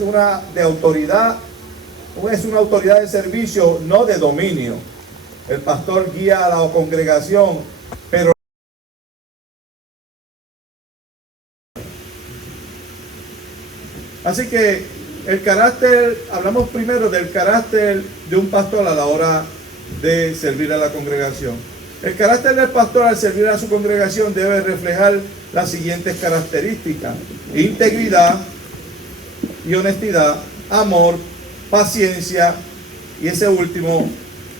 una de autoridad, es una autoridad de servicio, no de dominio. El pastor guía a la congregación, pero así que el carácter, hablamos primero del carácter de un pastor a la hora de servir a la congregación. El carácter del pastor al servir a su congregación debe reflejar las siguientes características: integridad y honestidad, amor, paciencia y ese último,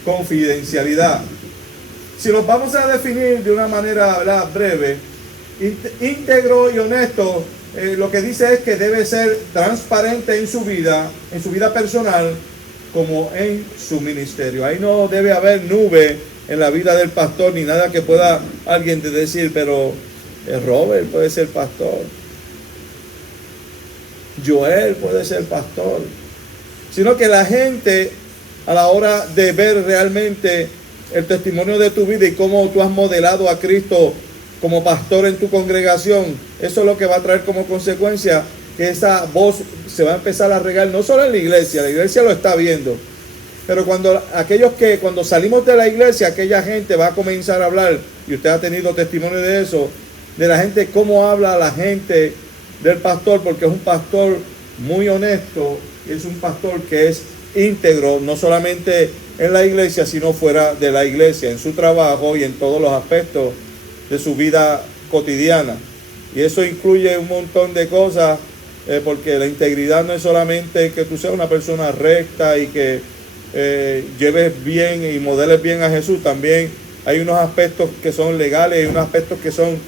confidencialidad. Si los vamos a definir de una manera, ¿verdad?, breve, íntegro y honesto, lo que dice es que debe ser transparente en su vida personal, como en su ministerio. Ahí no debe haber nube en la vida del pastor, ni nada que pueda alguien decir, pero Robert puede ser pastor, Joel puede ser pastor, sino que la gente, a la hora de ver realmente el testimonio de tu vida y cómo tú has modelado a Cristo como pastor en tu congregación, eso es lo que va a traer como consecuencia que esa voz se va a empezar a regar, no solo en la iglesia lo está viendo, pero cuando salimos de la iglesia, aquella gente va a comenzar a hablar, y usted ha tenido testimonio de eso, de la gente, cómo habla la gente del pastor, porque es un pastor muy honesto, es un pastor que es íntegro, no solamente en la iglesia, sino fuera de la iglesia, en su trabajo y en todos los aspectos de su vida cotidiana. Y eso incluye un montón de cosas, porque la integridad no es solamente que tú seas una persona recta y que lleves bien y modeles bien a Jesús. También hay unos aspectos que son legales y unos aspectos que son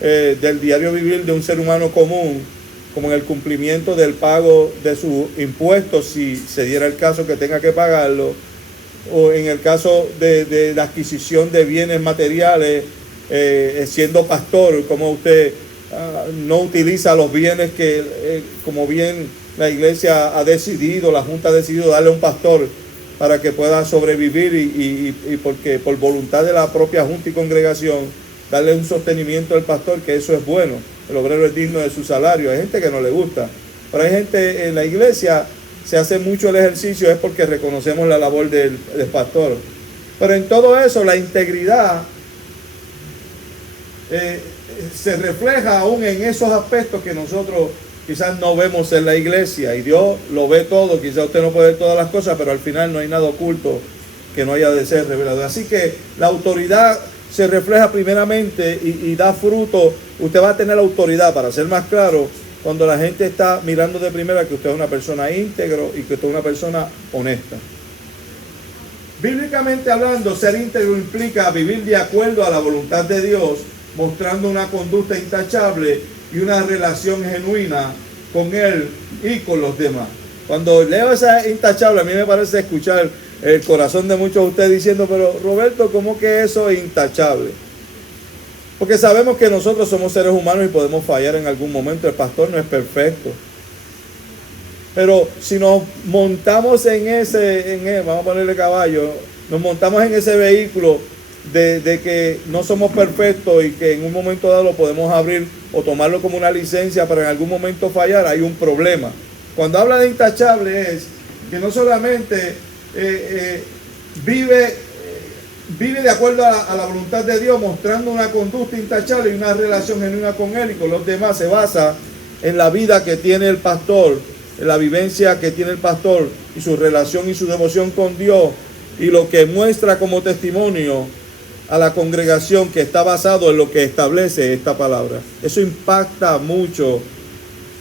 del diario vivir de un ser humano común, como en el cumplimiento del pago de sus impuestos, si se diera el caso que tenga que pagarlo, o en el caso de la adquisición de bienes materiales, siendo pastor, como usted no utiliza los bienes que, como bien la iglesia ha decidido, la junta ha decidido darle a un pastor para que pueda sobrevivir y porque por voluntad de la propia junta y congregación, darle un sostenimiento al pastor, que eso es bueno. El obrero es digno de su salario. Hay gente que no le gusta, pero hay gente en la iglesia, se hace mucho el ejercicio, es porque reconocemos la labor del pastor. Pero en todo eso, la integridad se refleja aún en esos aspectos que nosotros quizás no vemos en la iglesia, y Dios lo ve todo. Quizás usted no puede ver todas las cosas, pero al final no hay nada oculto que no haya de ser revelado. Así que la autoridad se refleja primeramente y da fruto. Usted va a tener autoridad, para ser más claro, cuando la gente está mirando de primera que usted es una persona íntegro y que usted es una persona honesta. Bíblicamente hablando, ser íntegro implica vivir de acuerdo a la voluntad de Dios, mostrando una conducta intachable y una relación genuina con Él y con los demás. Cuando leo esa intachable, a mí me parece escuchar el corazón de muchos de ustedes diciendo, pero Roberto, ¿cómo que eso es intachable? Porque sabemos que nosotros somos seres humanos y podemos fallar en algún momento. El pastor no es perfecto. Pero si nos montamos vamos a ponerle caballo, nos montamos en ese vehículo de que no somos perfectos y que en un momento dado lo podemos abrir o tomarlo como una licencia para en algún momento fallar, hay un problema. Cuando habla de intachable es que no solamente vive de acuerdo a la voluntad de Dios, mostrando una conducta intachable y una relación genuina con Él y con los demás. Se basa en la vida que tiene el pastor, en la vivencia que tiene el pastor y su relación y su devoción con Dios, y lo que muestra como testimonio a la congregación, que está basado en lo que establece esta palabra. Eso impacta mucho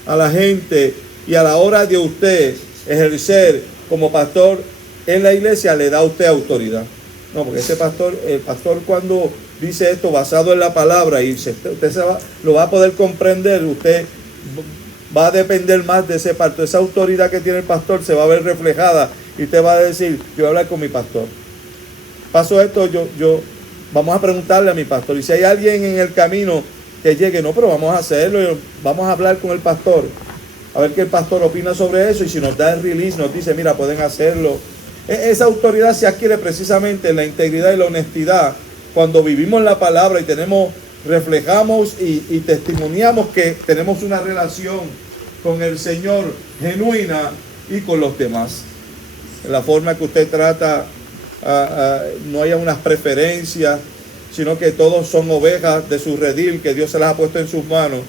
a la gente, y a la hora de usted ejercer como pastor en la iglesia, le da a usted autoridad. No, porque el pastor cuando dice esto basado en la palabra, y usted lo va a poder comprender, usted va a depender más de ese pastor. Esa autoridad que tiene el pastor se va a ver reflejada, y usted va a decir, yo voy a hablar con mi pastor. Pasó esto, vamos a preguntarle a mi pastor. Y si hay alguien en el camino que llegue, no, pero vamos a hacerlo, vamos a hablar con el pastor, a ver qué el pastor opina sobre eso, y si nos da el release, nos dice, mira, pueden hacerlo. Esa autoridad se adquiere precisamente en la integridad y la honestidad, cuando vivimos la palabra y reflejamos y testimoniamos que tenemos una relación con el Señor genuina y con los demás. La forma que usted trata, no haya unas preferencias, sino que todos son ovejas de su redil, que Dios se las ha puesto en sus manos,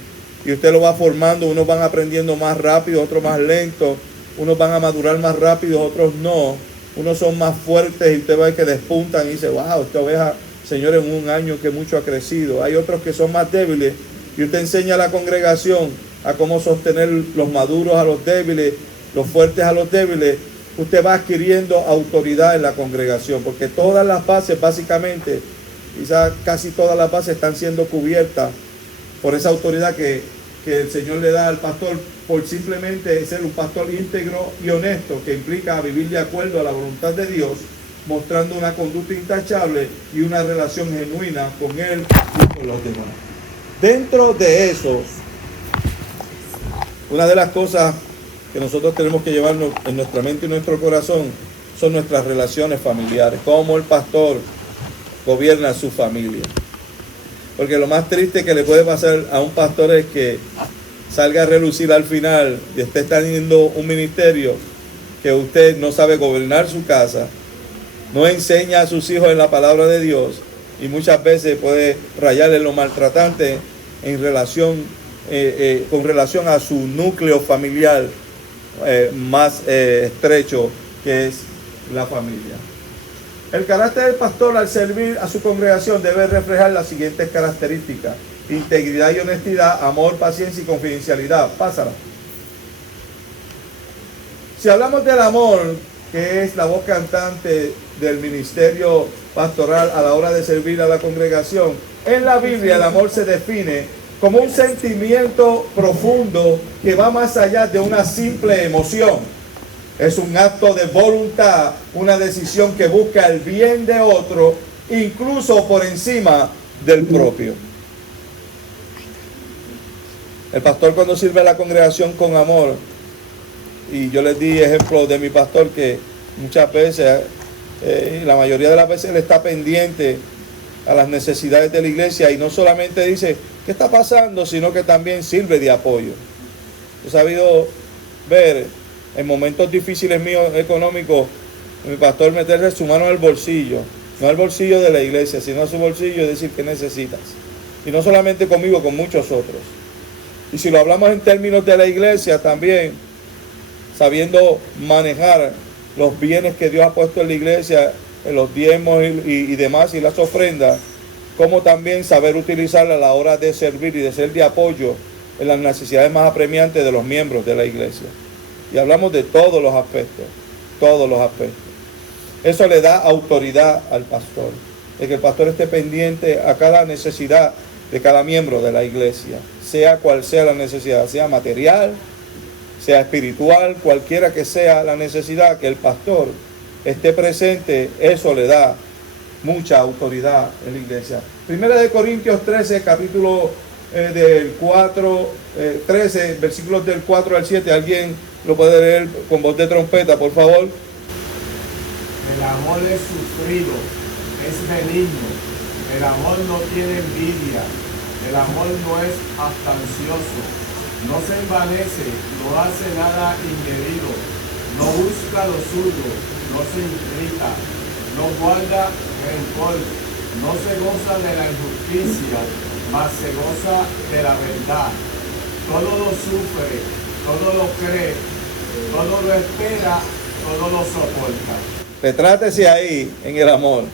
y usted lo va formando. Unos van aprendiendo más rápido, otros más lento, unos van a madurar más rápido, otros no. Unos son más fuertes y usted ve que despuntan y dice, wow, esta oveja, Señor, en un año que mucho ha crecido. Hay otros que son más débiles y usted enseña a la congregación a cómo sostener los maduros a los débiles, los fuertes a los débiles. Usted va adquiriendo autoridad en la congregación, porque todas las bases, básicamente, quizás casi todas las bases están siendo cubiertas por esa autoridad que el Señor le da al pastor, por simplemente ser un pastor íntegro y honesto, que implica vivir de acuerdo a la voluntad de Dios, mostrando una conducta intachable y una relación genuina con Él y con los demás. Dentro de eso, una de las cosas que nosotros tenemos que llevarnos en nuestra mente y nuestro corazón son nuestras relaciones familiares, cómo el pastor gobierna su familia. Porque lo más triste que le puede pasar a un pastor es que salga a relucir al final y esté teniendo un ministerio que usted no sabe gobernar su casa, no enseña a sus hijos en la palabra de Dios, y muchas veces puede rayar en lo maltratante en relación, con relación a su núcleo familiar más estrecho, que es la familia. El carácter del pastor al servir a su congregación debe reflejar las siguientes características: integridad y honestidad, amor, paciencia y confidencialidad. Pásala. Si hablamos del amor, que es la voz cantante del ministerio pastoral a la hora de servir a la congregación, en la Biblia el amor se define como un sentimiento profundo que va más allá de una simple emoción. Es un acto de voluntad, una decisión que busca el bien de otro, incluso por encima del propio. El pastor, cuando sirve a la congregación con amor, y yo les di ejemplo de mi pastor, que muchas veces, la mayoría de las veces, él está pendiente a las necesidades de la iglesia, y no solamente dice ¿qué está pasando?, sino que también sirve de apoyo. He sabido ver en momentos difíciles míos económicos, mi pastor meterle su mano al bolsillo, no al bolsillo de la iglesia, sino a su bolsillo, y decir ¿qué necesitas? Y no solamente conmigo, con muchos otros. Y si lo hablamos en términos de la iglesia también, sabiendo manejar los bienes que Dios ha puesto en la iglesia, en los diezmos y demás, y las ofrendas, como también saber utilizarla a la hora de servir y de ser de apoyo en las necesidades más apremiantes de los miembros de la iglesia. Y hablamos de todos los aspectos, todos los aspectos. Eso le da autoridad al pastor, de que el pastor esté pendiente a cada necesidad de cada miembro de la iglesia, sea cual sea la necesidad, sea material, sea espiritual, cualquiera que sea la necesidad, que el pastor esté presente. Eso le da mucha autoridad en la iglesia. Primera de Corintios 13, capítulo del 13, versículos del 4 al 7. ¿Alguien lo puede leer con voz de trompeta, por favor? El amor es sufrido, es benigno. El amor no tiene envidia. El amor no es jactancioso. No se envanece, no hace nada indebido. No busca lo suyo, no se irrita, no guarda rencor, no se goza de la injusticia, mas se goza de la verdad. Todo lo sufre, todo lo cree, todo lo espera, todo lo soporta. Retrátese ahí en el amor.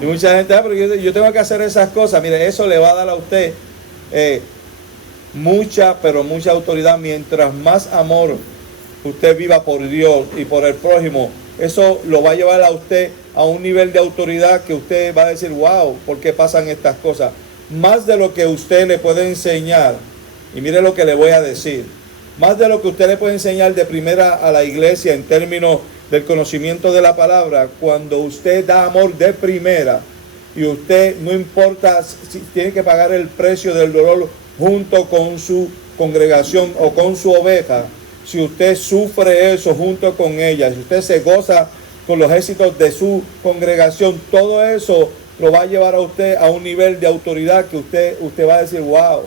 Y mucha gente, pero yo tengo que hacer esas cosas. Mire, eso le va a dar a usted mucha, pero mucha autoridad. Mientras más amor usted viva por Dios y por el prójimo, eso lo va a llevar a usted a un nivel de autoridad que usted va a decir, wow, ¿por qué pasan estas cosas? Más de lo que usted le puede enseñar, y mire lo que le voy a decir, más de lo que usted le puede enseñar de primera a la iglesia en términos del conocimiento de la palabra, cuando usted da amor de primera, y usted, no importa si tiene que pagar el precio del dolor junto con su congregación o con su oveja, si usted sufre eso junto con ella, si usted se goza con los éxitos de su congregación, todo eso lo va a llevar a usted a un nivel de autoridad que usted va a decir, wow,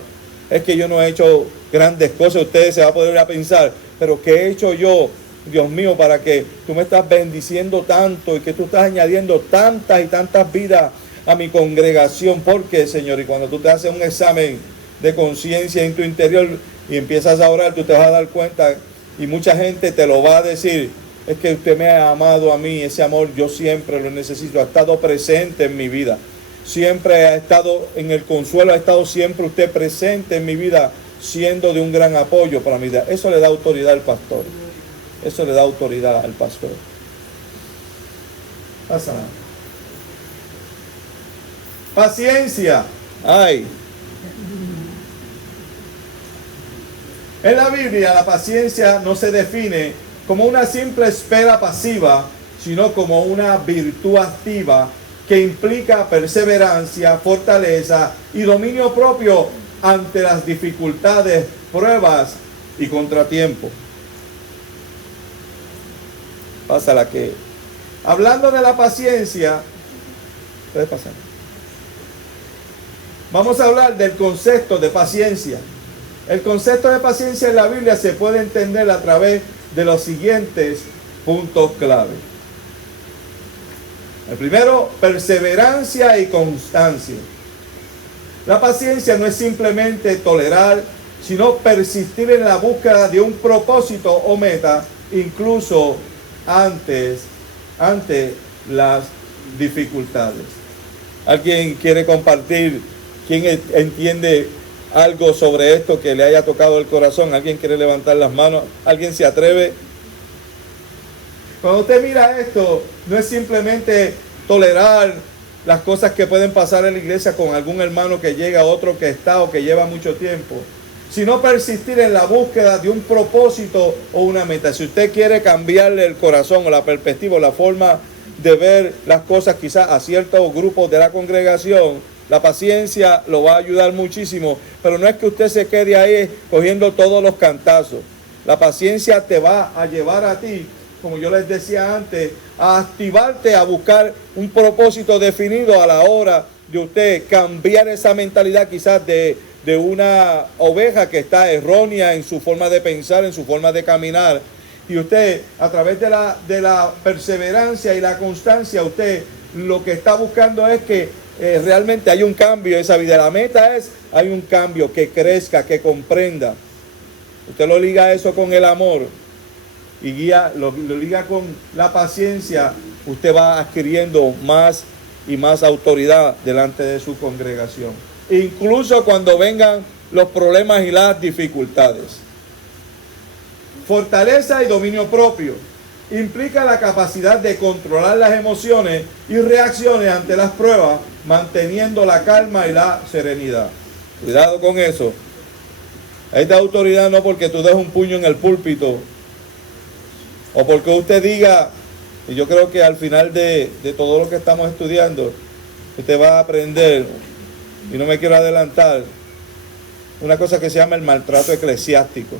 es que yo no he hecho grandes cosas. Ustedes se van a poder ir a pensar, pero ¿qué he hecho yo, Dios mío, para que tú me estás bendiciendo tanto y que tú estás añadiendo tantas y tantas vidas a mi congregación? ¿Por qué, Señor? Y cuando tú te haces un examen de conciencia en tu interior y empiezas a orar, tú te vas a dar cuenta, y mucha gente te lo va a decir, es que usted me ha amado a mí, ese amor yo siempre lo necesito, ha estado presente en mi vida, siempre ha estado en el consuelo, ha estado siempre usted presente en mi vida, siendo de un gran apoyo para mi vida. Eso le da autoridad al pastor, eso le da autoridad al pastor. Pasa nada. Paciencia. Ay. En la Biblia la paciencia no se define como una simple espera pasiva, sino como una virtud activa que implica perseverancia, fortaleza y dominio propio ante las dificultades, pruebas y contratiempos. Pasa la que, hablando de la paciencia, puede pasar. Vamos a hablar del concepto de paciencia. El concepto de paciencia en la Biblia se puede entender a través de los siguientes puntos clave. El primero, perseverancia y constancia. La paciencia no es simplemente tolerar, sino persistir en la búsqueda de un propósito o meta, incluso ante las dificultades. ¿Alguien quiere compartir? ¿Quién entiende algo sobre esto que le haya tocado el corazón? ¿Alguien quiere levantar las manos? ¿Alguien se atreve? Cuando usted mira esto, no es simplemente tolerar las cosas que pueden pasar en la iglesia con algún hermano que llega, otro que está o que lleva mucho tiempo, sino persistir en la búsqueda de un propósito o una meta. Si usted quiere cambiarle el corazón o la perspectiva o la forma de ver las cosas quizás a ciertos grupos de la congregación, la paciencia lo va a ayudar muchísimo, pero no es que usted se quede ahí cogiendo todos los cantazos. La paciencia te va a llevar a ti, como yo les decía antes, a activarte, a buscar un propósito definido a la hora de usted cambiar esa mentalidad quizás de una oveja que está errónea en su forma de pensar, en su forma de caminar. Y usted, a través de la perseverancia y la constancia, usted lo que está buscando es que realmente hay un cambio en esa vida. La meta es, hay un cambio, que crezca, que comprenda. Usted lo liga eso con el amor y lo liga con la paciencia. Usted va adquiriendo más y más autoridad delante de su congregación, incluso cuando vengan los problemas y las dificultades. Fortaleza y dominio propio implica la capacidad de controlar las emociones y reacciones ante las pruebas, manteniendo la calma y la serenidad. Cuidado con eso. Esta autoridad no porque tú des un puño en el púlpito o porque usted diga, y yo creo que al final de todo lo que estamos estudiando, usted va a aprender, y no me quiero adelantar, una cosa que se llama el maltrato eclesiástico.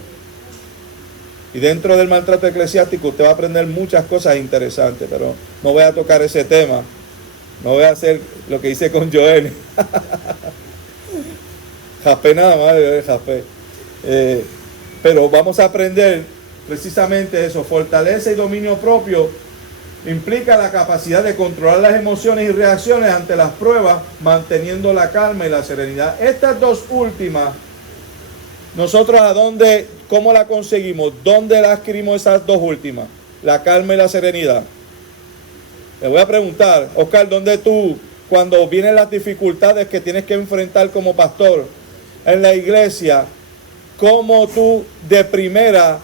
Y dentro del maltrato eclesiástico usted va a aprender muchas cosas interesantes, pero no voy a tocar ese tema. No voy a hacer lo que hice con Joel. Japé nada más, japé. Pero vamos a aprender precisamente eso. Fortaleza y dominio propio implica la capacidad de controlar las emociones y reacciones ante las pruebas, manteniendo la calma y la serenidad. Estas dos últimas, nosotros ¿cómo la conseguimos? ¿Dónde la adquirimos esas dos últimas? La calma y la serenidad. Le voy a preguntar, Oscar, ¿dónde tú, cuando vienen las dificultades que tienes que enfrentar como pastor en la iglesia, cómo tú de primera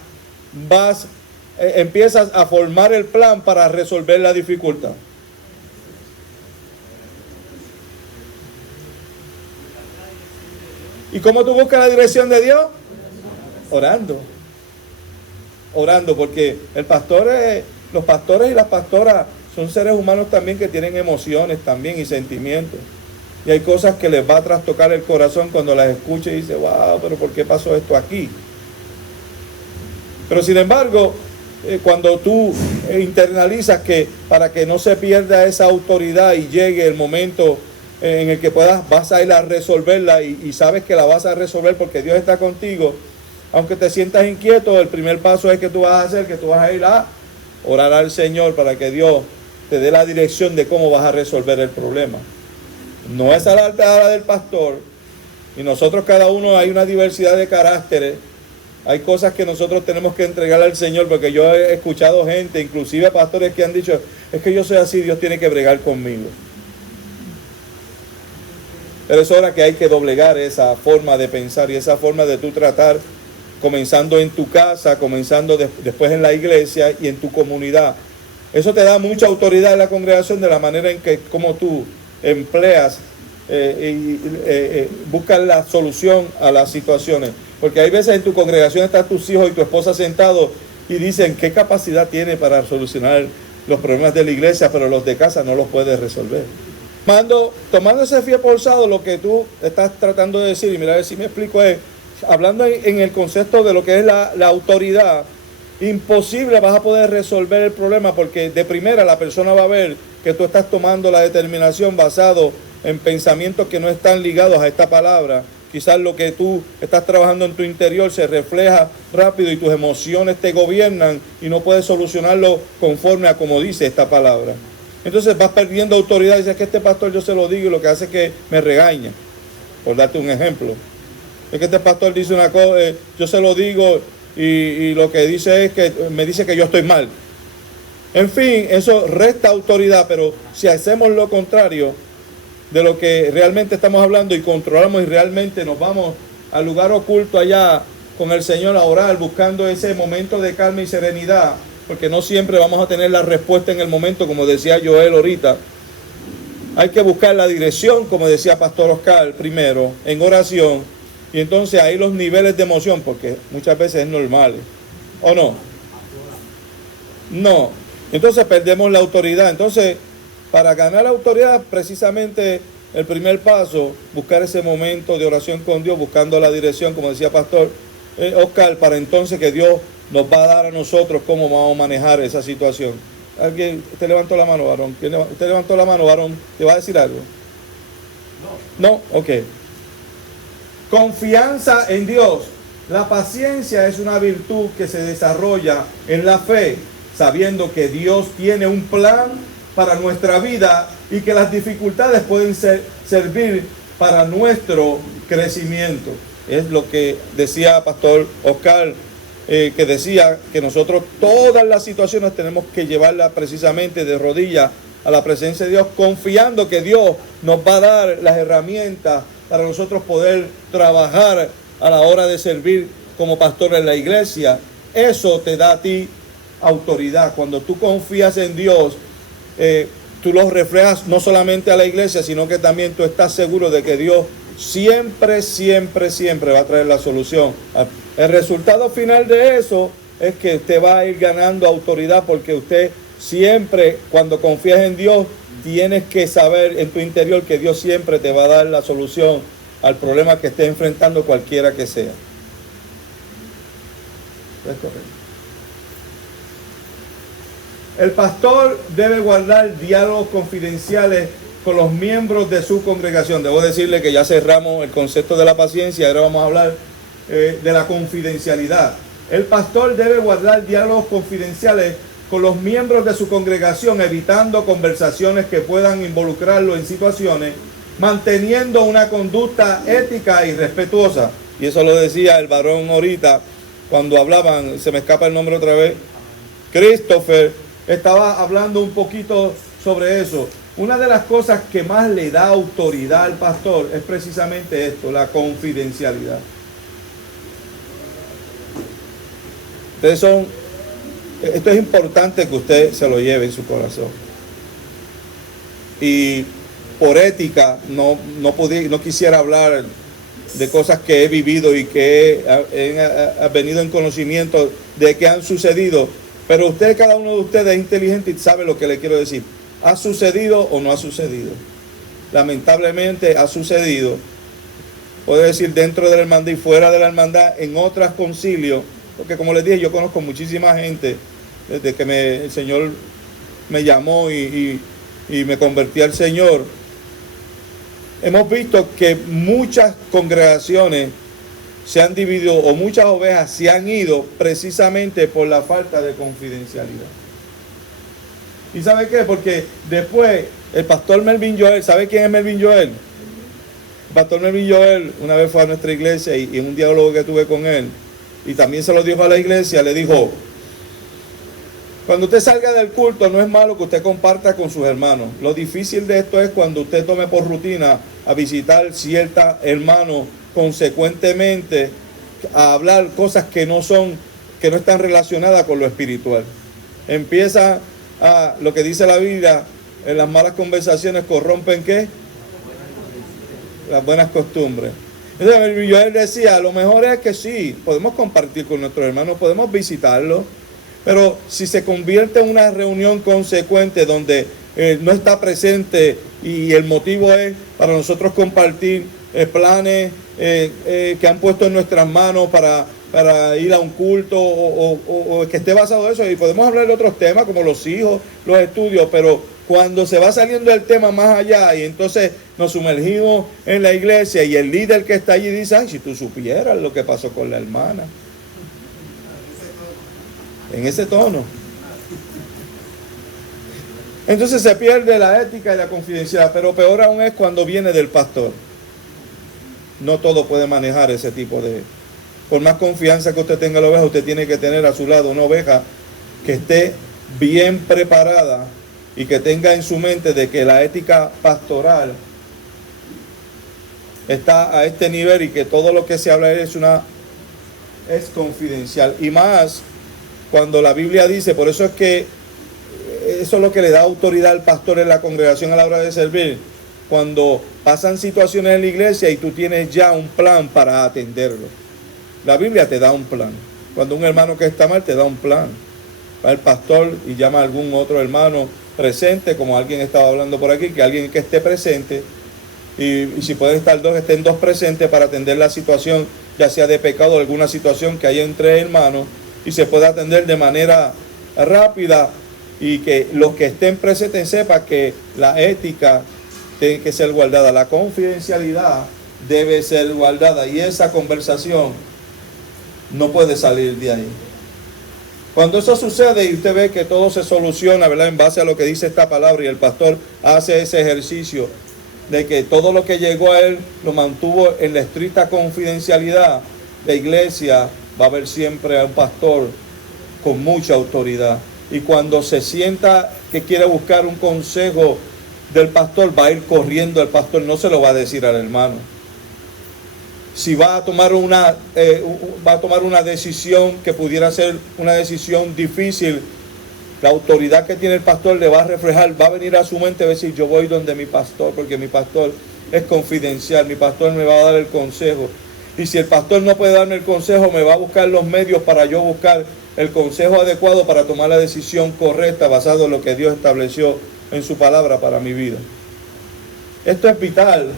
empiezas a formar el plan para resolver la dificultad? ¿Y cómo tú buscas la dirección de Dios? Orando, porque los pastores y las pastoras son seres humanos también que tienen emociones también y sentimientos. Y hay cosas que les va a trastocar el corazón cuando las escucha y dice, wow, pero ¿por qué pasó esto aquí? Pero sin embargo, cuando tú internalizas que para que no se pierda esa autoridad y llegue el momento en el que vas a ir a resolverla y sabes que la vas a resolver porque Dios está contigo, aunque te sientas inquieto, el primer paso es que tú vas a hacer, que tú vas a ir a orar al Señor para que Dios te dé la dirección de cómo vas a resolver el problema. No es a la altura del pastor, y nosotros cada uno hay una diversidad de caracteres. Hay cosas que nosotros tenemos que entregar al Señor, porque yo he escuchado gente, inclusive pastores, que han dicho, es que yo soy así, Dios tiene que bregar conmigo. Pero es hora que hay que doblegar esa forma de pensar y esa forma de tú tratar, comenzando en tu casa, comenzando después en la iglesia y en tu comunidad. Eso te da mucha autoridad en la congregación, de la manera en que como tú empleas buscas la solución a las situaciones. Porque hay veces en tu congregación están tus hijos y tu esposa sentados y dicen, ¿qué capacidad tiene para solucionar los problemas de la iglesia, pero los de casa no los puede resolver? Tomando ese pie forzado, lo que tú estás tratando de decir, y mira a ver si me explico, es, hablando en el concepto de lo que es la autoridad, imposible vas a poder resolver el problema, porque de primera la persona va a ver que tú estás tomando la determinación basado en pensamientos que no están ligados a esta palabra. Quizás lo que tú estás trabajando en tu interior se refleja rápido y tus emociones te gobiernan y no puedes solucionarlo conforme a como dice esta palabra. Entonces vas perdiendo autoridad y dices que este pastor yo se lo digo y lo que hace es que me regaña. Por darte un ejemplo. Es que este pastor dice una cosa, yo se lo digo y lo que dice es que me dice que yo estoy mal. En fin, eso resta autoridad, pero si hacemos lo contrario de lo que realmente estamos hablando y controlamos y realmente nos vamos al lugar oculto allá con el Señor a orar, buscando ese momento de calma y serenidad, porque no siempre vamos a tener la respuesta en el momento, como decía Joel ahorita. Hay que buscar la dirección, como decía Pastor Oscar, primero, en oración, y entonces ahí los niveles de emoción, porque muchas veces es normal, ¿o no? No, entonces perdemos la autoridad. Entonces, para ganar la autoridad, precisamente el primer paso, buscar ese momento de oración con Dios, buscando la dirección, como decía Pastor Oscar, para entonces que Dios nos va a dar a nosotros cómo vamos a manejar esa situación. ¿Alguien? ¿Usted levantó la mano, varón? ¿Usted levantó la mano, varón? ¿Te va a decir algo? No. ¿No? Ok. Confianza en Dios. La paciencia es una virtud que se desarrolla en la fe, sabiendo que Dios tiene un plan para nuestra vida y que las dificultades pueden servir para nuestro crecimiento. Es lo que decía Pastor Oscar, que decía que nosotros todas las situaciones tenemos que llevarlas precisamente de rodillas a la presencia de Dios, confiando que Dios nos va a dar las herramientas para nosotros poder trabajar a la hora de servir como pastor en la iglesia. Eso te da a ti autoridad. Cuando tú confías en Dios, tú lo reflejas no solamente a la iglesia, sino que también tú estás seguro de que Dios siempre va a traer la solución. El resultado final de eso es que usted va a ir ganando autoridad, porque usted siempre, cuando confías en Dios, tienes que saber en tu interior que Dios siempre te va a dar la solución al problema que estés enfrentando, cualquiera que sea. Es correcto. El pastor debe guardar diálogos confidenciales con los miembros de su congregación. Debo decirle que ya cerramos el concepto de la paciencia, ahora vamos a hablar de la confidencialidad. El pastor debe guardar diálogos confidenciales con los miembros de su congregación, evitando conversaciones que puedan involucrarlo en situaciones, manteniendo una conducta ética y respetuosa. Y eso lo decía el varón ahorita, cuando hablaban, se me escapa el nombre otra vez, Christopher, estaba hablando un poquito sobre eso. Una de las cosas que más le da autoridad al pastor es precisamente esto, la confidencialidad. Esto es importante que usted se lo lleve en su corazón. Y por ética no quisiera hablar de cosas que he vivido y que he venido en conocimiento de que han sucedido. Pero cada uno de ustedes es inteligente y sabe lo que le quiero decir. ¿Ha sucedido o no ha sucedido? Lamentablemente ha sucedido. Puedo decir dentro de la hermandad y fuera de la hermandad, en otros concilios. Porque como les dije, yo conozco muchísima gente desde que el Señor me llamó y me convertí al Señor. hemos visto que muchas congregaciones se han dividido o muchas ovejas se han ido precisamente por la falta de confidencialidad. ¿Y sabe qué? Porque después el pastor Melvin Joel, ¿sabe quién es Melvin Joel? El pastor Melvin Joel una vez fue a nuestra iglesia y en un diálogo que tuve con él, y también se lo dijo a la iglesia, le dijo: cuando usted salga del culto no es malo que usted comparta con sus hermanos. Lo difícil de esto es cuando usted tome por rutina a visitar cierta hermano consecuentemente, a hablar cosas que no están relacionadas con lo espiritual. Empieza a lo que dice la Biblia, en las malas conversaciones corrompen ¿qué? Las buenas costumbres. Entonces Joel decía, lo mejor es que sí, podemos compartir con nuestros hermanos, podemos visitarlos, pero si se convierte en una reunión consecuente donde no está presente y el motivo es para nosotros compartir planes que han puesto en nuestras manos para ir a un culto o que esté basado en eso, y podemos hablar de otros temas como los hijos, los estudios, pero cuando se va saliendo el tema más allá y entonces nos sumergimos en la iglesia y el líder que está allí dice: ay, si tú supieras lo que pasó con la hermana. En ese tono. Entonces se pierde la ética y la confidencialidad, pero peor aún es cuando viene del pastor. No todo puede manejar ese tipo de... Por más confianza que usted tenga en la oveja, usted tiene que tener a su lado una oveja que esté bien preparada y que tenga en su mente de que la ética pastoral está a este nivel y que todo lo que se habla es confidencial. Y más cuando la Biblia dice, por eso es que eso es lo que le da autoridad al pastor en la congregación a la hora de servir, cuando pasan situaciones en la iglesia y tú tienes ya un plan para atenderlo. La Biblia te da un plan. Cuando un hermano que está mal te da un plan. Va el pastor y llama a algún otro hermano presente, como alguien estaba hablando por aquí, que alguien que esté presente, y si pueden estar dos, estén dos presentes para atender la situación, ya sea de pecado o alguna situación que haya entre hermanos, y se pueda atender de manera rápida, y que los que estén presentes sepan que la ética tiene que ser guardada, la confidencialidad debe ser guardada, y esa conversación no puede salir de ahí. Cuando eso sucede y usted ve que todo se soluciona, ¿verdad?, en base a lo que dice esta palabra, y el pastor hace ese ejercicio de que todo lo que llegó a él lo mantuvo en la estricta confidencialidad, la iglesia va a ver siempre a un pastor con mucha autoridad. Y cuando se sienta que quiere buscar un consejo del pastor, va a ir corriendo al pastor, no se lo va a decir al hermano. Si va a tomar una decisión que pudiera ser una decisión difícil, la autoridad que tiene el pastor le va a reflejar, va a venir a su mente a decir: yo voy donde mi pastor, porque mi pastor es confidencial, mi pastor me va a dar el consejo. Y si el pastor no puede darme el consejo, me va a buscar los medios para yo buscar el consejo adecuado para tomar la decisión correcta basado en lo que Dios estableció en su palabra para mi vida. Esto es vital.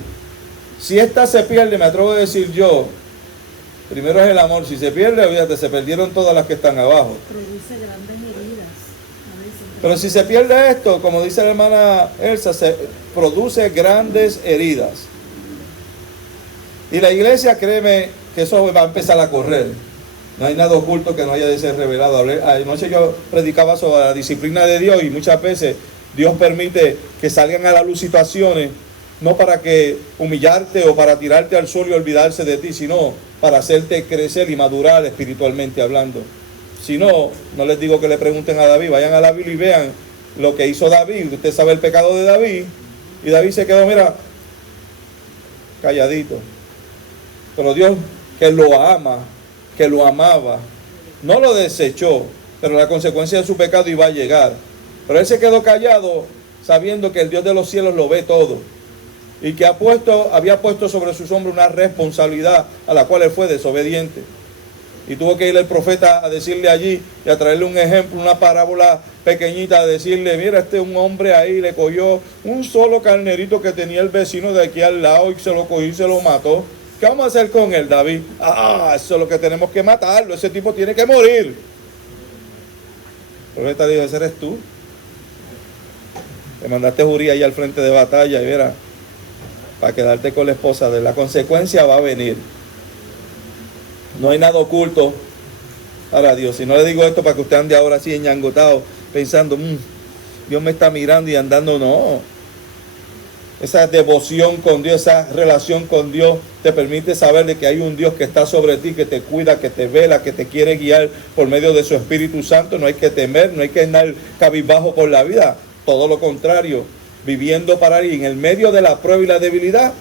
Si esta se pierde, me atrevo a decir yo, primero es el amor. Si se pierde, olvídate, se perdieron todas las que están abajo. Produce grandes heridas. Pero si se pierde esto, como dice la hermana Elsa, se produce grandes heridas. Y la iglesia, créeme, que eso va a empezar a correr. No hay nada oculto que no haya de ser revelado. Anoche yo predicaba sobre la disciplina de Dios, y muchas veces Dios permite que salgan a la luz situaciones, no para que humillarte o para tirarte al suelo y olvidarse de ti, sino para hacerte crecer y madurar espiritualmente hablando. Si no, no les digo que le pregunten a David, vayan a la Biblia y vean lo que hizo David. Usted sabe el pecado de David, y David se quedó, mira, calladito. Pero Dios, que lo ama, que lo amaba, no lo desechó, pero la consecuencia de su pecado iba a llegar. Pero él se quedó callado, sabiendo que el Dios de los cielos lo ve todo, y que había puesto sobre sus hombros una responsabilidad a la cual él fue desobediente. Y tuvo que ir el profeta a decirle allí y a traerle un ejemplo, una parábola pequeñita, a decirle: mira, un hombre ahí le cogió un solo carnerito que tenía el vecino de aquí al lado, y se lo cogió y se lo mató. ¿Qué vamos a hacer con él, David? Eso es lo que tenemos que matarlo, ese tipo tiene que morir. El profeta dijo: ese eres tú. Le mandaste Uría ahí al frente de batalla, y mira, para quedarte con la esposa de él. La consecuencia va a venir. No hay nada oculto para Dios. Si no le digo esto para que usted ande ahora así enñangotado, pensando, Dios me está mirando y andando, no. Esa devoción con Dios, esa relación con Dios te permite saber de que hay un Dios que está sobre ti, que te cuida, que te vela, que te quiere guiar por medio de su Espíritu Santo. No hay que temer, no hay que andar cabizbajo por la vida. Todo lo contrario, viviendo para Él. Y en el medio de la prueba y la debilidad,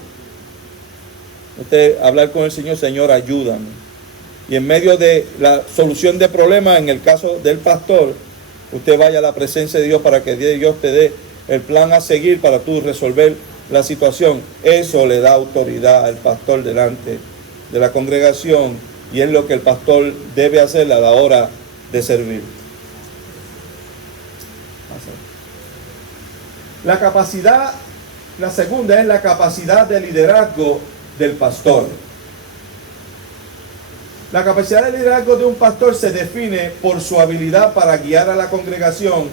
usted hablar con el Señor, Señor, ayúdame. Y en medio de la solución de problemas, en el caso del pastor, usted vaya a la presencia de Dios para que Dios te dé el plan a seguir para tú resolver la situación. Eso le da autoridad al pastor delante de la congregación y es lo que el pastor debe hacer a la hora de servir. La capacidad, la segunda es la capacidad de liderazgo del pastor. La capacidad de liderazgo de un pastor se define por su habilidad para guiar a la congregación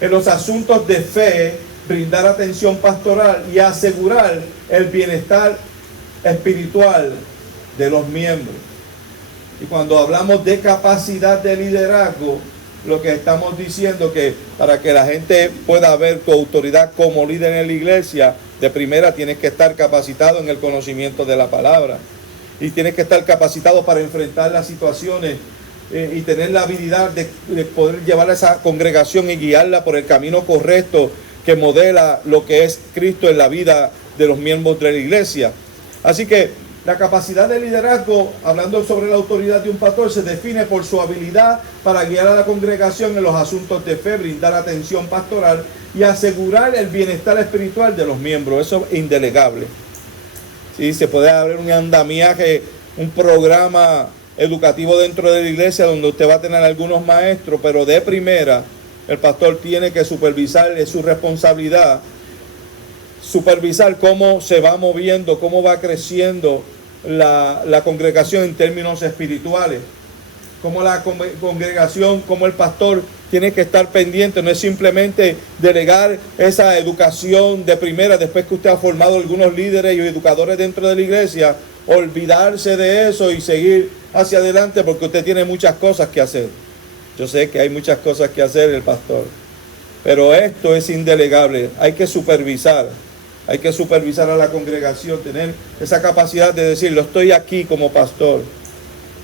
en los asuntos de fe, brindar atención pastoral y asegurar el bienestar espiritual de los miembros. Y cuando hablamos de capacidad de liderazgo, lo que estamos diciendo que para que la gente pueda ver tu autoridad como líder en la iglesia, de primera tienes que estar capacitado en el conocimiento de la palabra. Y tienes que estar capacitado para enfrentar las situaciones y tener la habilidad de poder llevar a esa congregación y guiarla por el camino correcto que modela lo que es Cristo en la vida de los miembros de la iglesia. Así que la capacidad de liderazgo, hablando sobre la autoridad de un pastor, se define por su habilidad para guiar a la congregación en los asuntos de fe, brindar atención pastoral y asegurar el bienestar espiritual de los miembros. Eso es indelegable. Sí, se puede haber un andamiaje, un programa educativo dentro de la iglesia donde usted va a tener algunos maestros, pero de primera el pastor tiene que supervisar, es su responsabilidad, supervisar cómo se va moviendo, cómo va creciendo la congregación en términos espirituales, cómo la congregación, cómo el pastor tiene que estar pendiente. No es simplemente delegar esa educación de primera después que usted ha formado algunos líderes y educadores dentro de la iglesia, olvidarse de eso y seguir hacia adelante porque usted tiene muchas cosas que hacer. Yo sé que hay muchas cosas que hacer el pastor, pero esto es indelegable. Hay que supervisar a la congregación, tener esa capacidad de decir, lo estoy aquí como pastor.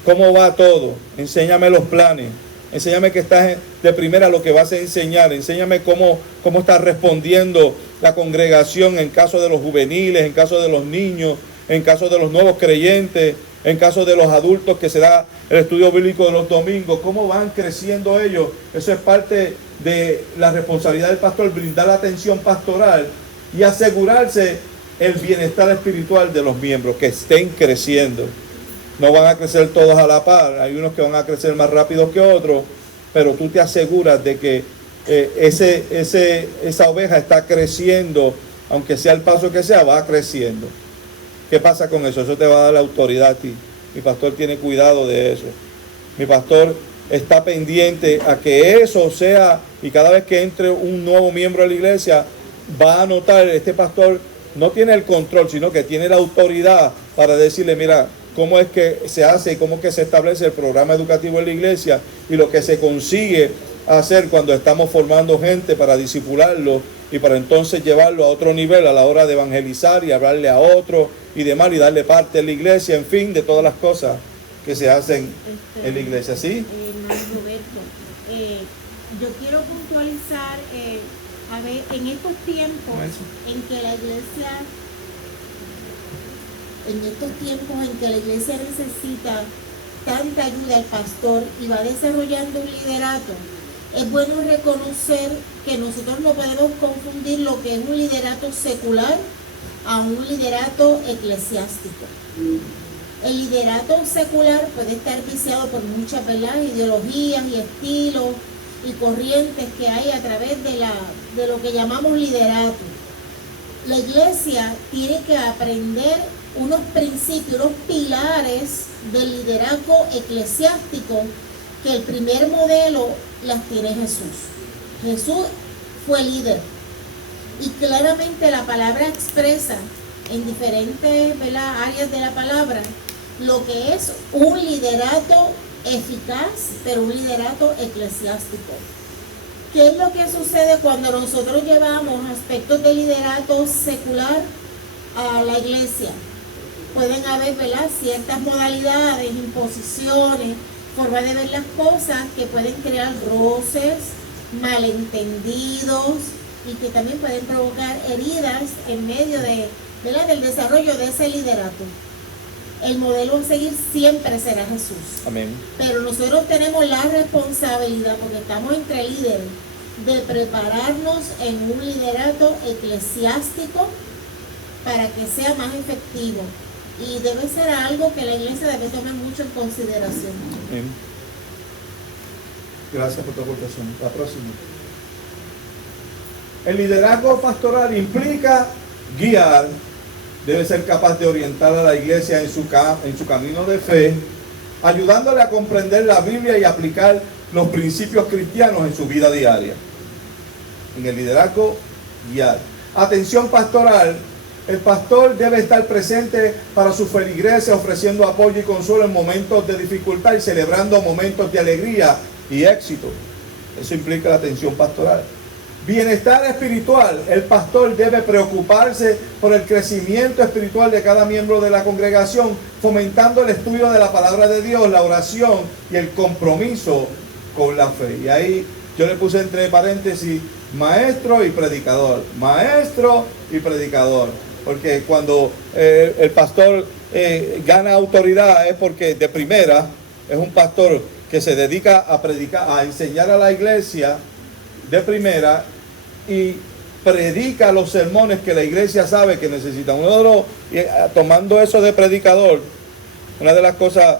¿Cómo va todo? Enséñame los planes. Enséñame que estás de primera lo que vas a enseñar. Enséñame cómo está respondiendo la congregación en caso de los juveniles, en caso de los niños, en caso de los nuevos creyentes, en caso de los adultos que se da el estudio bíblico de los domingos. ¿Cómo van creciendo ellos? Eso es parte de la responsabilidad del pastor, brindar la atención pastoral y asegurarse el bienestar espiritual de los miembros, que estén creciendo. No van a crecer todos a la par, hay unos que van a crecer más rápido que otros, pero tú te aseguras de que esa oveja está creciendo, aunque sea el paso que sea, va creciendo. ¿Qué pasa con eso? Eso te va a dar la autoridad a ti. Mi pastor tiene cuidado de eso. Mi pastor está pendiente a que eso sea, y cada vez que entre un nuevo miembro a la iglesia, va a notar, este pastor no tiene el control, sino que tiene la autoridad para decirle, mira, cómo es que se hace y cómo es que se establece el programa educativo en la iglesia y lo que se consigue hacer cuando estamos formando gente para discipularlo y para entonces llevarlo a otro nivel a la hora de evangelizar y hablarle a otro y demás y darle parte a la iglesia, en fin, de todas las cosas que se hacen en la iglesia, ¿sí? Roberto, yo quiero puntualizar, a ver, en estos tiempos en que la iglesia necesita tanta ayuda al pastor y va desarrollando un liderato, es bueno reconocer que nosotros no podemos confundir lo que es un liderato secular a un liderato eclesiástico. El liderato secular puede estar viciado por muchas, ¿verdad?, ideologías y estilos y corrientes que hay a través de lo que llamamos liderato. La iglesia tiene que aprender unos principios, unos pilares del liderazgo eclesiástico, que el primer modelo las tiene Jesús. Jesús fue líder y claramente la palabra expresa en diferentes, ¿verdad?, áreas de la palabra lo que es un liderato eficaz, pero un liderato eclesiástico. ¿Qué es lo que sucede cuando nosotros llevamos aspectos de liderato secular a la iglesia? Pueden haber, ¿verdad?, ciertas modalidades, imposiciones, formas de ver las cosas que pueden crear roces, malentendidos y que también pueden provocar heridas en medio de, ¿verdad?, del desarrollo de ese liderato. El modelo a seguir siempre será Jesús. Amén. Pero nosotros tenemos la responsabilidad, porque estamos entre líderes, de prepararnos en un liderato eclesiástico para que sea más efectivo. Y debe ser algo que la iglesia debe tomar mucho en consideración. Amén. Gracias por tu aportación. La próxima. El liderazgo pastoral implica guiar. Debe ser capaz de orientar a la iglesia en su camino de fe, ayudándole a comprender la Biblia y aplicar los principios cristianos en su vida diaria. En el liderazgo, guiar. Atención pastoral. El pastor debe estar presente para su feligreses, ofreciendo apoyo y consuelo en momentos de dificultad y celebrando momentos de alegría y éxito. Eso implica la atención pastoral. Bienestar espiritual. El pastor debe preocuparse por el crecimiento espiritual de cada miembro de la congregación, fomentando el estudio de la palabra de Dios, la oración y el compromiso con la fe. Y ahí yo le puse entre paréntesis maestro y predicador. Maestro y predicador. Porque cuando el pastor gana autoridad es porque de primera es un pastor que se dedica a predicar, a enseñar a la iglesia de primera y predica los sermones que la iglesia sabe que necesita. Tomando eso de predicador, una de las cosas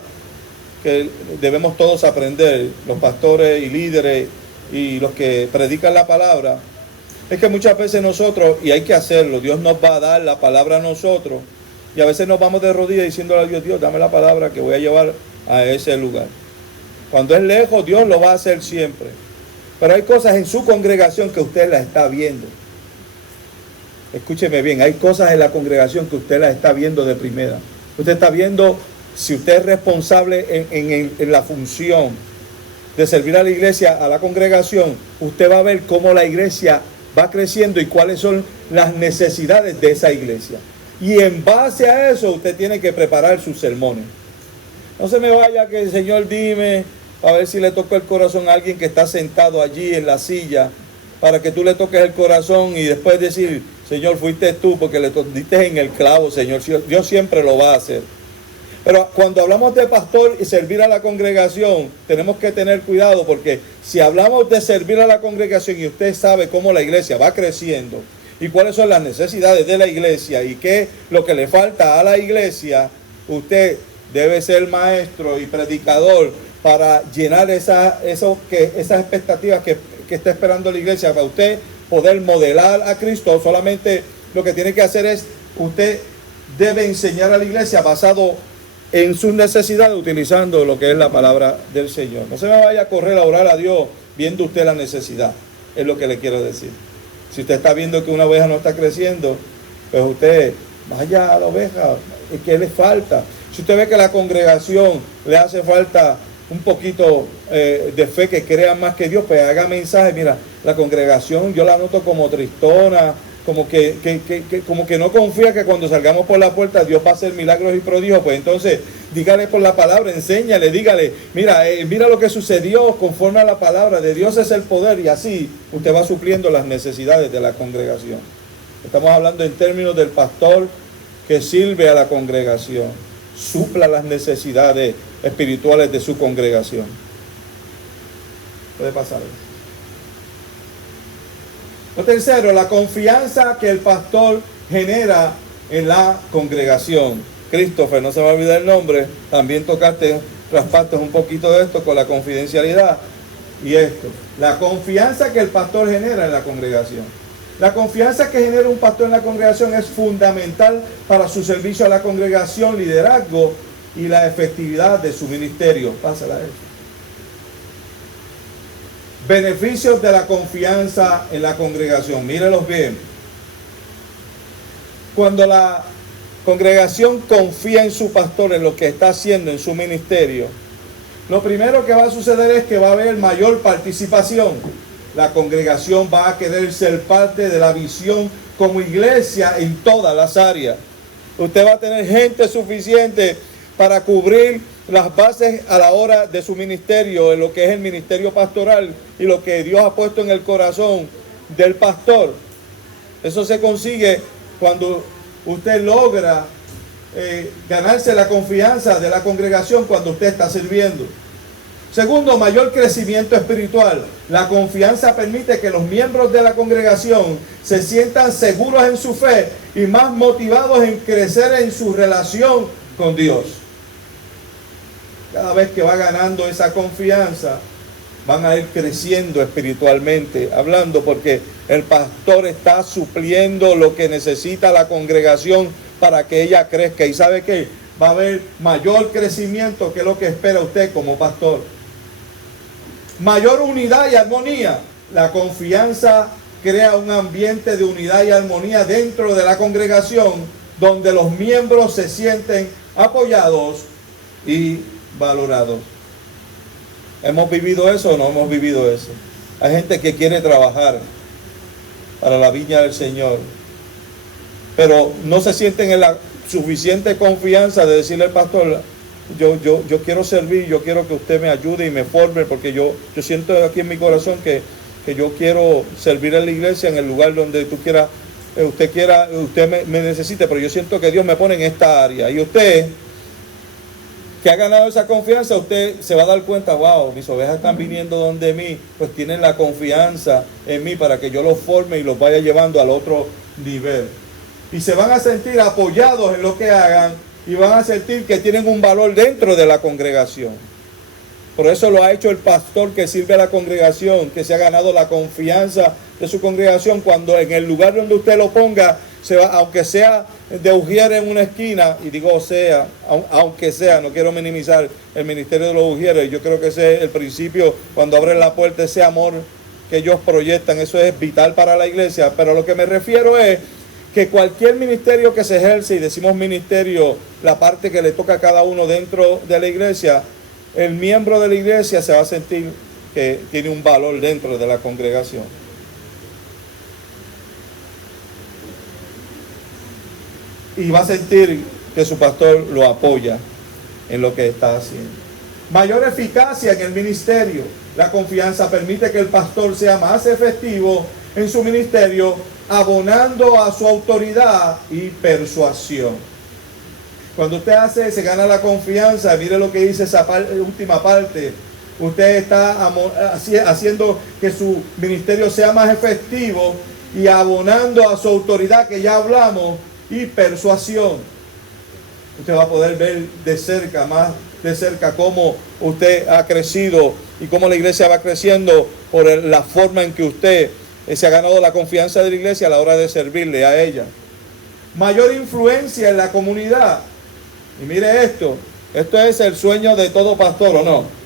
que debemos todos aprender, los pastores y líderes y los que predican la palabra, es que muchas veces nosotros, y hay que hacerlo, Dios nos va a dar la palabra a nosotros, y a veces nos vamos de rodillas diciéndole a Dios, Dios, dame la palabra que voy a llevar a ese lugar. Cuando es lejos, Dios lo va a hacer siempre. Pero hay cosas en su congregación que usted las está viendo. Escúcheme bien, hay cosas en la congregación que usted las está viendo de primera. Usted está viendo, si usted es responsable en la función de servir a la iglesia, a la congregación, usted va a ver cómo la iglesia va creciendo y cuáles son las necesidades de esa iglesia. Y en base a eso, usted tiene que preparar sus sermones. No se me vaya que el Señor dime, a ver si le toca el corazón a alguien que está sentado allí en la silla, para que tú le toques el corazón y después decir, Señor, fuiste tú porque le diste en el clavo, Señor. Dios siempre lo va a hacer. Pero cuando hablamos de pastor y servir a la congregación, tenemos que tener cuidado, porque si hablamos de servir a la congregación y usted sabe cómo la iglesia va creciendo y cuáles son las necesidades de la iglesia y qué es lo que le falta a la iglesia, usted debe ser maestro y predicador para llenar esas expectativas que está esperando la iglesia, para usted poder modelar a Cristo. Solamente lo que tiene que hacer es, usted debe enseñar a la iglesia basado en sus necesidades, utilizando lo que es la palabra del Señor. No se me vaya a correr a orar a Dios viendo usted la necesidad, es lo que le quiero decir. Si usted está viendo que una oveja no está creciendo, pues usted vaya a la oveja, ¿qué le falta? Si usted ve que a la congregación le hace falta un poquito de fe, que crea más que Dios, pues haga mensaje. Mira, la congregación yo la noto como tristona, como que no confía que cuando salgamos por la puerta Dios va a hacer milagros y prodigios. Pues entonces dígale por la palabra, enséñale, dígale, mira lo que sucedió conforme a la palabra de Dios, es el poder, y así usted va supliendo las necesidades de la congregación. Estamos hablando en términos del pastor que sirve a la congregación, supla las necesidades espirituales de su congregación. Puede pasar. Lo tercero, la confianza que el pastor genera en la congregación. Christopher, no se me va a olvidar el nombre, también traspaste un poquito de esto con la confidencialidad y esto. La confianza que el pastor genera en la congregación. La confianza que genera un pastor en la congregación es fundamental para su servicio a la congregación, liderazgo y la efectividad de su ministerio. Pásala a eso. Beneficios de la confianza en la congregación. Mírenlos bien. Cuando la congregación confía en su pastor, en lo que está haciendo en su ministerio, lo primero que va a suceder es que va a haber mayor participación. La congregación va a querer ser parte de la visión como iglesia en todas las áreas. Usted va a tener gente suficiente para cubrir las bases a la hora de su ministerio, en lo que es el ministerio pastoral y lo que Dios ha puesto en el corazón del pastor. Eso se consigue cuando usted logra ganarse la confianza de la congregación cuando usted está sirviendo. Segundo, mayor crecimiento espiritual. La confianza permite que los miembros de la congregación se sientan seguros en su fe y más motivados en crecer en su relación con Dios. Cada vez que va ganando esa confianza, van a ir creciendo espiritualmente, hablando, porque el pastor está supliendo lo que necesita la congregación para que ella crezca. ¿Y sabe qué? Va a haber mayor crecimiento que lo que espera usted como pastor. Mayor unidad y armonía. La confianza crea un ambiente de unidad y armonía dentro de la congregación, donde los miembros se sienten apoyados y valorados. ¿Hemos vivido eso o no hemos vivido eso? Hay gente que quiere trabajar para la viña del Señor, pero no se sienten en la suficiente confianza de decirle al pastor: yo quiero servir, yo quiero que usted me ayude y me forme, porque yo siento aquí en mi corazón que yo quiero servir en la iglesia, en el lugar donde usted me necesite, pero yo siento que Dios me pone en esta área. Y usted, que ha ganado esa confianza, usted se va a dar cuenta: wow, mis ovejas están viniendo donde mí, pues tienen la confianza en mí para que yo los forme y los vaya llevando al otro nivel. Y se van a sentir apoyados en lo que hagan y van a sentir que tienen un valor dentro de la congregación. Por eso lo ha hecho el pastor que sirve a la congregación, que se ha ganado la confianza de su congregación. Cuando en el lugar donde usted lo ponga, se va, aunque sea de ujier en una esquina, y digo aunque sea, no quiero minimizar el ministerio de los ujieres, yo creo que ese es el principio, cuando abren la puerta, ese amor que ellos proyectan, eso es vital para la iglesia. Pero a lo que me refiero es que cualquier ministerio que se ejerce, y decimos ministerio, la parte que le toca a cada uno dentro de la iglesia, el miembro de la iglesia se va a sentir que tiene un valor dentro de la congregación. Y va a sentir que su pastor lo apoya en lo que está haciendo. Mayor eficacia en el ministerio. La confianza permite que el pastor sea más efectivo en su ministerio, abonando a su autoridad y persuasión. Cuando usted se gana la confianza, mire lo que dice esa última parte. Usted está haciendo que su ministerio sea más efectivo y abonando a su autoridad, que ya hablamos, y persuasión. Usted va a poder ver de cerca, más de cerca, cómo usted ha crecido y cómo la iglesia va creciendo por la forma en que usted se ha ganado la confianza de la iglesia a la hora de servirle a ella. Mayor influencia en la comunidad. Y mire esto es el sueño de todo pastor, ¿o no?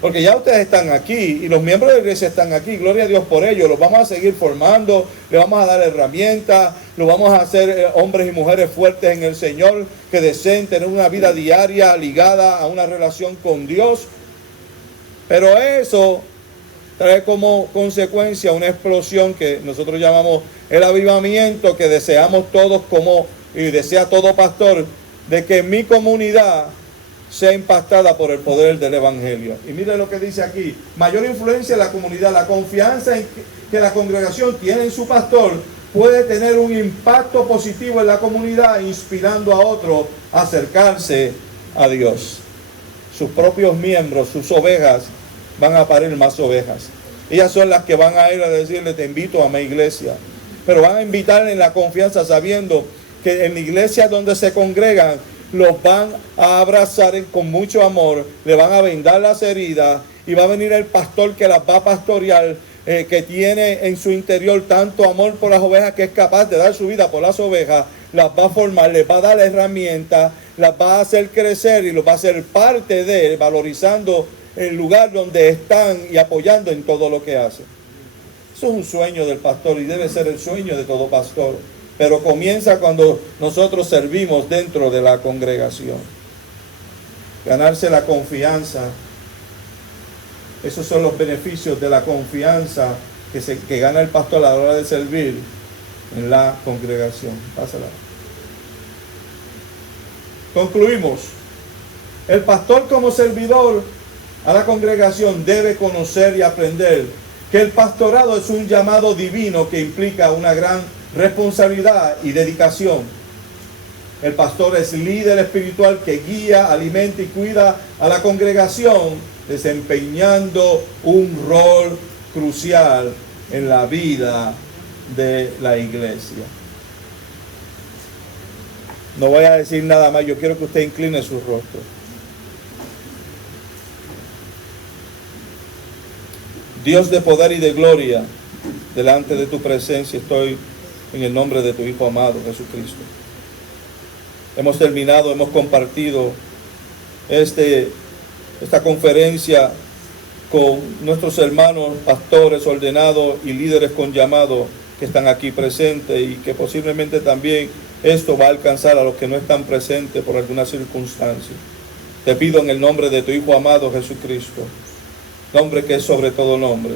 Porque ya ustedes están aquí y los miembros de la iglesia están aquí, gloria a Dios por ello. Los vamos a seguir formando, le vamos a dar herramientas, los vamos a hacer hombres y mujeres fuertes en el Señor, que deseen tener una vida diaria ligada a una relación con Dios. Pero eso trae como consecuencia una explosión que nosotros llamamos el avivamiento, que deseamos todos y desea todo pastor, de que mi comunidad sea impactada por el poder del evangelio. Y mire lo que dice aquí: mayor influencia en la comunidad. La confianza que la congregación tiene en su pastor puede tener un impacto positivo en la comunidad, inspirando a otros a acercarse a Dios. Sus propios miembros, sus ovejas, van a parir más ovejas. Ellas son las que van a ir a decirle: te invito a mi iglesia. Pero van a invitarle en la confianza, sabiendo que en la iglesia donde se congregan, los van a abrazar con mucho amor, le van a vendar las heridas, y va a venir el pastor que las va a pastorear, que tiene en su interior tanto amor por las ovejas, que es capaz de dar su vida por las ovejas. Las va a formar, les va a dar herramientas, las va a hacer crecer y los va a hacer parte de él, valorizando el lugar donde están y apoyando en todo lo que hacen. Eso es un sueño del pastor y debe ser el sueño de todo pastor. pero comienza cuando nosotros servimos dentro de la congregación. Ganarse la confianza. Esos son los beneficios de la confianza que gana el pastor a la hora de servir en la congregación. Pásala. Concluimos. El pastor como servidor a la congregación debe conocer y aprender que el pastorado es un llamado divino que implica una gran responsabilidad y dedicación. El pastor es líder espiritual que guía, alimenta y cuida a la congregación, desempeñando un rol crucial en la vida de la iglesia. No voy a decir nada más, yo quiero que usted incline su rostro. Dios de poder y de gloria, delante de tu presencia estoy en el nombre de tu Hijo amado, Jesucristo. Hemos terminado, hemos compartido esta conferencia con nuestros hermanos pastores ordenados y líderes con llamado que están aquí presentes, y que posiblemente también esto va a alcanzar a los que no están presentes por alguna circunstancia. Te pido en el nombre de tu Hijo amado Jesucristo, nombre que es sobre todo nombre,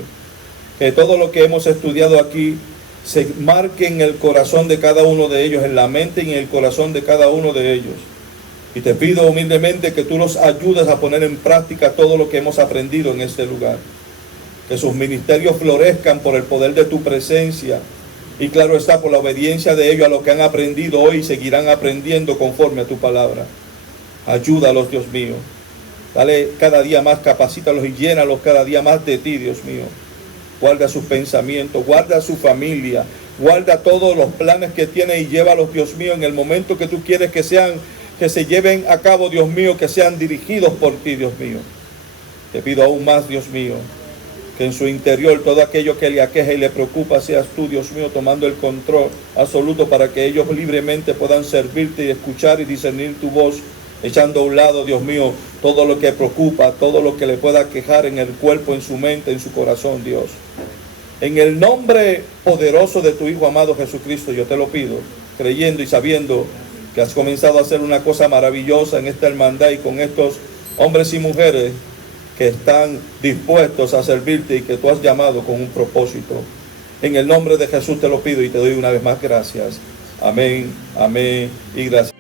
que todo lo que hemos estudiado aquí se marque en el corazón de cada uno de ellos, en la mente y en el corazón de cada uno de ellos. Y te pido humildemente que tú los ayudes a poner en práctica todo lo que hemos aprendido en este lugar. Que sus ministerios florezcan por el poder de tu presencia, y claro está, por la obediencia de ellos a lo que han aprendido hoy y seguirán aprendiendo conforme a tu palabra. Ayúdalos, Dios mío. Dale cada día más, capacítalos y llénalos cada día más de ti, Dios mío. Guarda sus pensamientos, guarda su familia, guarda todos los planes que tiene y llévalos, Dios mío, en el momento que tú quieres que se lleven a cabo, Dios mío, que sean dirigidos por ti, Dios mío. Te pido aún más, Dios mío, que en su interior todo aquello que le aqueja y le preocupa seas tú, Dios mío, tomando el control absoluto para que ellos libremente puedan servirte y escuchar y discernir tu voz, echando a un lado, Dios mío, todo lo que preocupa, todo lo que le pueda quejar en el cuerpo, en su mente, en su corazón, Dios. En el nombre poderoso de tu Hijo amado Jesucristo, yo te lo pido, creyendo y sabiendo que has comenzado a hacer una cosa maravillosa en esta hermandad y con estos hombres y mujeres que están dispuestos a servirte y que tú has llamado con un propósito. En el nombre de Jesús te lo pido y te doy una vez más gracias. Amén, amén y gracias.